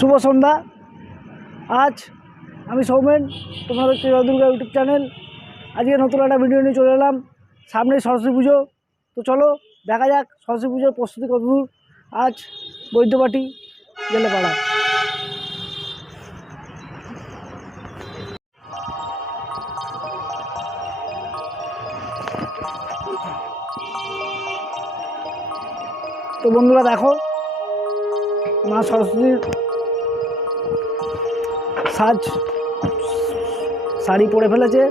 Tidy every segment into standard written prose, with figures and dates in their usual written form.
শুভ সন্ধ্যা। আজ আমি সৌমেন, তোমরা হচ্ছে জয় দুর্গা ইউটিউব চ্যানেল। আজকে নতুন একটা ভিডিও নিয়ে চলে এলাম। সামনে সরস্বতী পুজো, তো চলো দেখা যাক সরস্বতী পুজোর প্রস্তুতি কতদূর। আজ বৈদ্যবাটি গেলে পাড়া। তো বন্ধুরা দেখো, মা সরস্বতীর সাজ শাড়ি পরে ফেলেছে,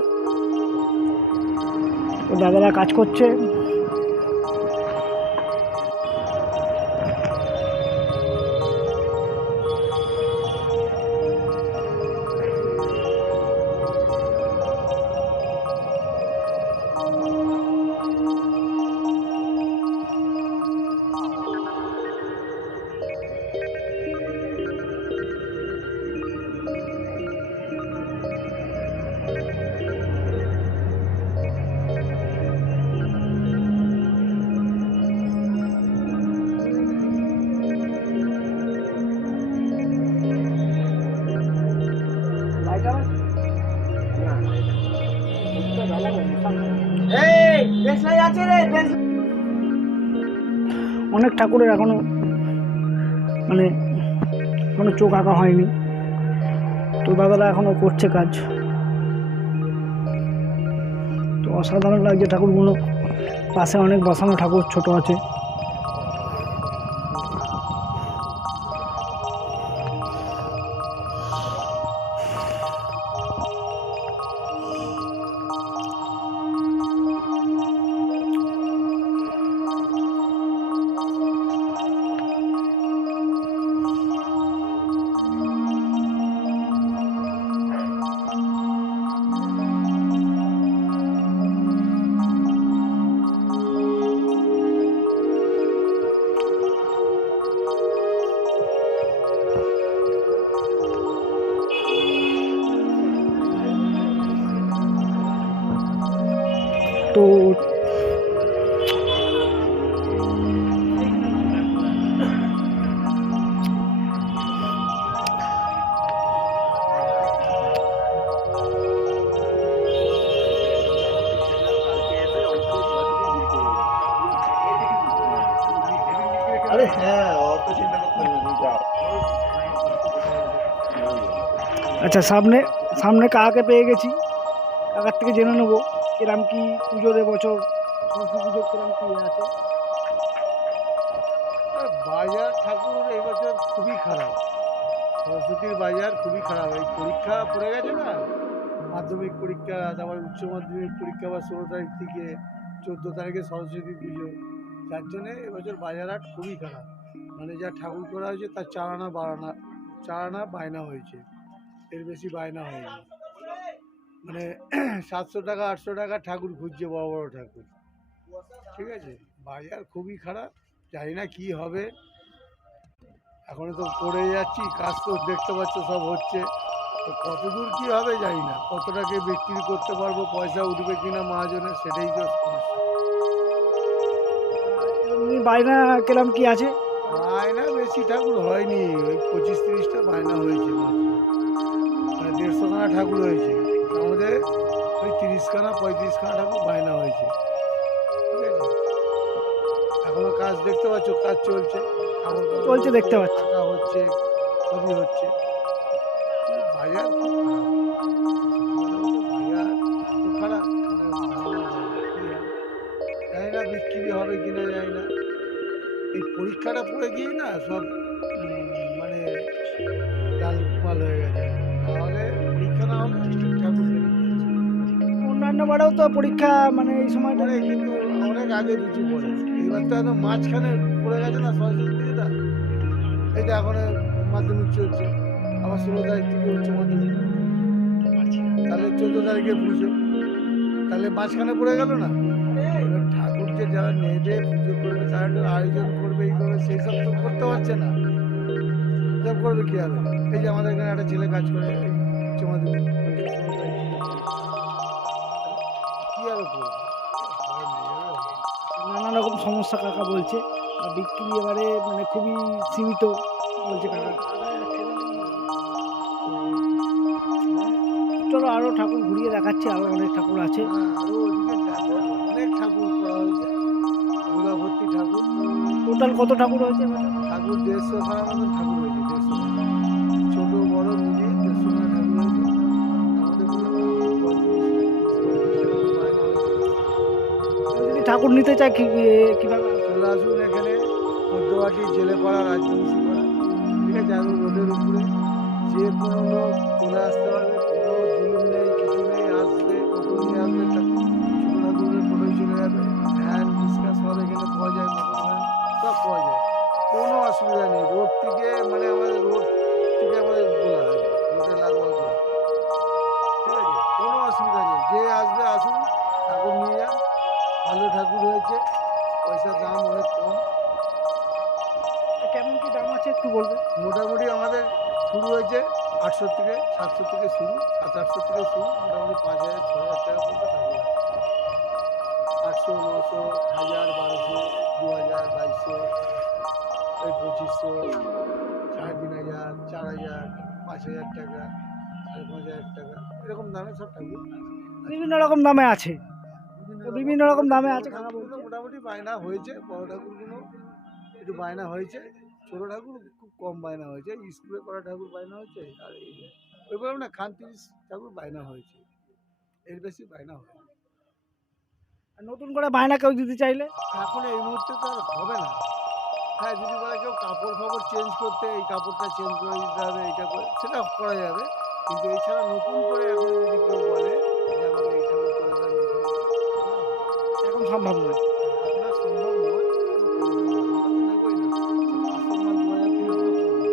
তো দাদারা কাজ করছে। অনেক ঠাকুরের এখনো চোখ আঁকা হয়নি, তো দাদারা এখনো করছে কাজ। তো অসাধারণ লাগছে ঠাকুরগুলো। পাশে অনেক বসানো ঠাকুর ছোট আছে। তো अरे हाँ और तो चिंता मत करो जाओ। আচ্ছা, সামনে কাকাকে পেয়ে গেছি। কাকার থেকে জেনে নেবো কিরম কি পুজোর এবছর সরস্বতী পুজোর কিরম কি আছে। বাজার ঠাকুর এই বছর খুবই খারাপ। সরস্বতীর বাজার খুবই খারাপ। এই পরীক্ষা পড়ে গেছে না, মাধ্যমিক পরীক্ষা, তারপর উচ্চ মাধ্যমিক পরীক্ষা বা 16 তারিখ থেকে 14 তারিখে সরস্বতী পুজো, যার জন্যে এবছর বাজার হাট খুবই খারাপ। মানে যা ঠাকুর করা হয়েছে তার 4 আনা বায়না হয়েছে, এর বেশি বায়না হয়নি। মানে 700 টাকা 800 টাকা ঠাকুর খুঁজছে, বড় বড় ঠাকুর। ঠিক আছে, বাজার খুবই খারাপ। জানি না কি হবে, এখনো তো করে যাচ্ছি, কাজ তো দেখতে পাচ্ছ সব হচ্ছে। তো কতদূর কি হবে জানি না, কতটাকে বিক্রি করতে পারবো, পয়সা উঠবে কিনা মহাজনের, সেটাই তো সমস্যা। এমনি বায়না কিরম কি আছে? বায়না বেশি ঠাকুর হয়নি, ওই 25-30টা বায়না হয়েছে মাত্র। মানে 150 খানা ঠাকুর হয়েছে, আমাদের ওই 30 খানা 35 খানা ঠাকুর বায়না হয়েছে। ঠিক আছে, এখনো কাজ দেখতে পাচ্ছ, কাজ চলছে, চলছে দেখতে পাচ্ছি। টাকা হচ্ছে, সবই হচ্ছে। বাজার খুব খারাপ, বাজার এত খারাপ, জানি না বিক্রি হবে কিনা জানি না। এই পরীক্ষাটা পড়ে গিয়ে না সব মানে ডালপাল হয়ে গেছে। তাহলে পরীক্ষা না হলে ঠিকঠাক অন্যান্য বারেও তো পরীক্ষা এই সময়টা পরে, কিন্তু অনেক আগে কিছু পড়ে। এবার তো একদম মাঝখানে পড়ে গেছে না সরস্বতী পুজোটা। এই যে এখন মাধ্যমিক চলছে, আবার 16 তারিখ থেকে হচ্ছে মাধ্যমিক, তাহলে 14 তারিখে পুজো, তাহলে মাঝখানে পড়ে গেল না। এবার ঠাকুরকে যারা নেবে পুজো করবে, তারা একটু আয়োজন করবে, এই করবে, সেই সব তো করতে পারছে না। সব করবে কি হবে? এই যে আমাদের এখানে একটা ছেলে কাজ করে, উচ্চ মাধ্যমিক, কি আর করবে? নানা রকম সমস্যা কাকা বলছে। আর বিক্রি এবারে খুবই সীমিত বলছে কাকা। চলো আরও ঠাকুর ঘুরিয়ে দেখাচ্ছি, আরও অনেক ঠাকুর আছে। আরো ওদিকে দেখো অনেক ঠাকুর করা হয়েছে, গোলা ভর্তি ঠাকুর। টোটাল কত ঠাকুর হয়েছে এবছর? ঠাকুর 150 খানা মতন ঠাকুর হয়েছে, 150 ছোট বড় মিলিয়ে 150 খানা ঠাকুর হয়েছে। আমাদের বায়না হয়েছে। কেউ যদি ঠাকুর নিতে চায় কীভাবে আসবে? চলে আসুন এখানে, মধ্যবাটি জেলেপাড়া রাজবংশী পাড়া, ঠিক আছে, একদম রোডের উপরে। যে কোনো লোক চলে আসতে পারবে, কোনো জুলুম নেই, কিছু নেই। আসবে, টোটো নিয়ে আসবে, ছোটো ঠাকুরের টোটোই চলে যাবে। ভ্যান রিক্সা সব এখানে পাওয়া যায়, মোটর ভ্যান সব পাওয়া যায়, কোনো অসুবিধা নেই। রোড থেকে মানে আমাদের রোড থেকে আমাদের বলা হয়, রোডে লাগোয়া করে। ঠিক আছে, কোনো অসুবিধা নেই। যে আসবে আসুন, ঠাকুর নিয়ে যান। ভালো ঠাকুর হয়েছে, পয়সার দাম অনেক কম। কেমন কি দাম আছে একটু বলবে? মোটামুটি আমাদের শুরু হয়েছে 800 থেকে 700 থেকে শুরু, 700-800 থেকে শুরু, মোটামুটি 5000-6000 টাকা পর্যন্ত ঠাকুর আছে। 800, 900, 1000, 1200, 2000, 2200, এই 2500, 3500, 4000, 5000 টাকা, 5500 টাকা, এরকম দামে সব ঠাকুর। বিভিন্ন রকম দামে আছে, বিভিন্ন রকম দামে আছে কাকা ঠাকুরগুলো বলছে। মোটামুটি বায়না হয়েছে, বড় ঠাকুরগুলো একটু বায়না হয়েছে, ছোটো ঠাকুর খুব কম বায়না হয়েছে। স্কুলে করা ঠাকুর বায়না হয়েছে, আর এই ওই বললাম না, খান 30 ঠাকুর বায়না হয়েছে, এর বেশি বায়না হয় না। আর নতুন করে বায়না কেউ দিতে চাইলে? এখন এই মুহূর্তে তো আর হবে না। হ্যাঁ, যদি বলে কেউ কাপড় ফাপড় চেঞ্জ করতে, এই কাপড়টা চেঞ্জ করে দিতে হবে, এইটা করে, সেটা করা যাবে। কিন্তু এছাড়া নতুন করে এখন যদি কেউ বলে যে আমাকে এই ঠাকুর করে দেন, এই ঠাকুর করে দেন, এখন সম্ভব নয়। এখন আর সম্ভব নয়। কেউ করবে না, আমরা তো নেবই না। 500 মাল 2000 দিলে আমরা করবো না।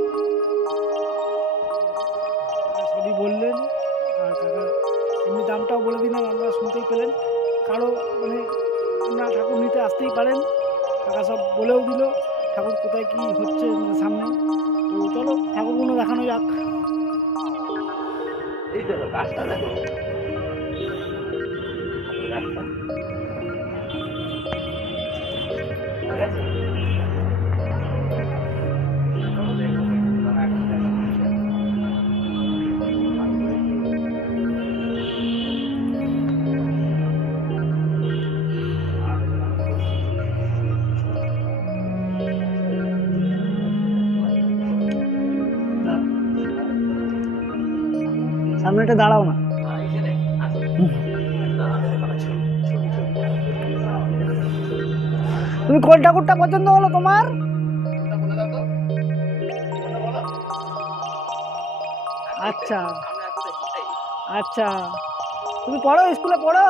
কাকা সবই বললেন, আর কাকা এমনি দামটাও বলে দিলেন, আপনারা শুনতেই পেলেন। কারো মানে আপনারা ঠাকুর নিতে আসতেই পারেন, কাকা সব বলেও দিল ঠাকুর কোথায় কি হচ্ছে মানে সামনে। তো চলো ঠাকুরগুলো দেখানো যাক। এই দেখো গাছটা দেখো, গাছটা ঠিক আছে? সামনে একটা দাঁড়াও না। তুমি কোন ঠাকুরটা পছন্দ হলো তোমার? আচ্ছা আচ্ছা, তুমি পড়ো, স্কুলে পড়ো?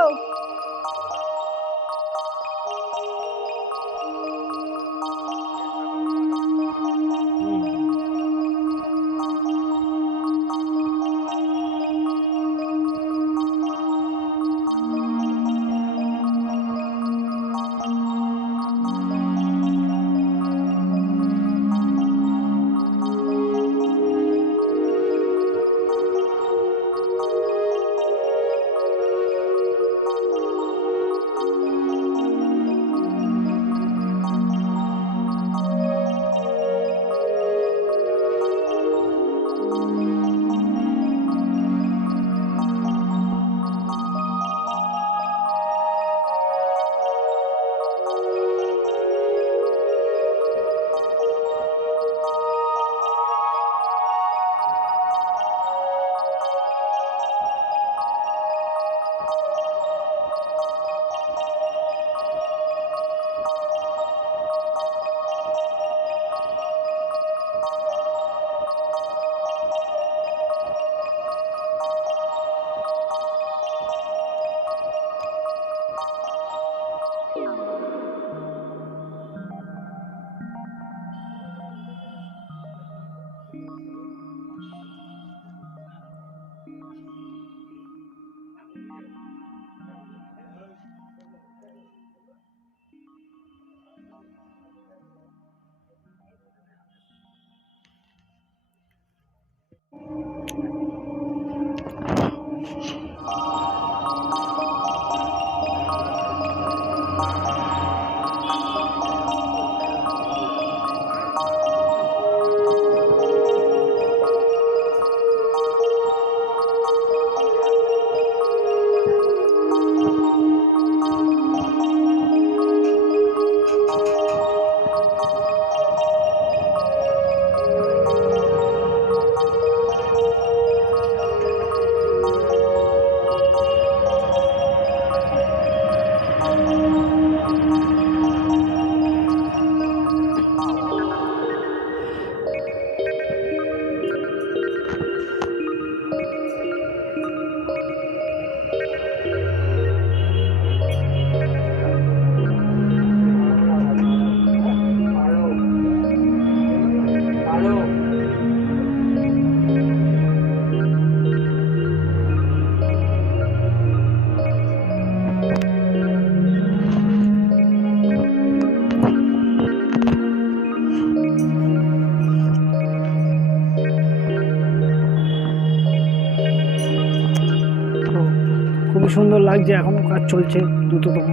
সুন্দর লাগছে, এখনো কাজ চলছে দ্রুততম।